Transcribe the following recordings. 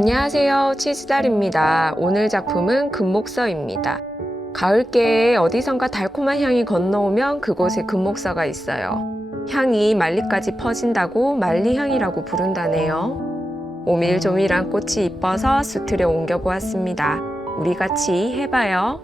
안녕하세요. 치즈달입니다. 오늘 작품은 금목서입니다. 가을께에 어디선가 달콤한 향이 건너오면 그곳에 금목서가 있어요. 향이 말리까지 퍼진다고 말리향이라고 부른다네요. 오밀조밀한 꽃이 이뻐서 수틀에 옮겨보았습니다. 우리 같이 해봐요.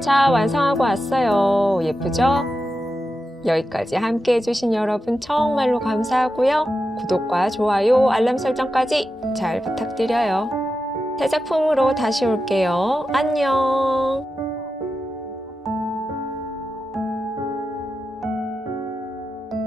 자, 완성하고 왔어요. 예쁘죠? 여기까지 함께 해주신 여러분 정말로 감사하고요. 구독과 좋아요, 알람 설정까지 잘 부탁드려요. 새 작품으로 다시 올게요. 안녕!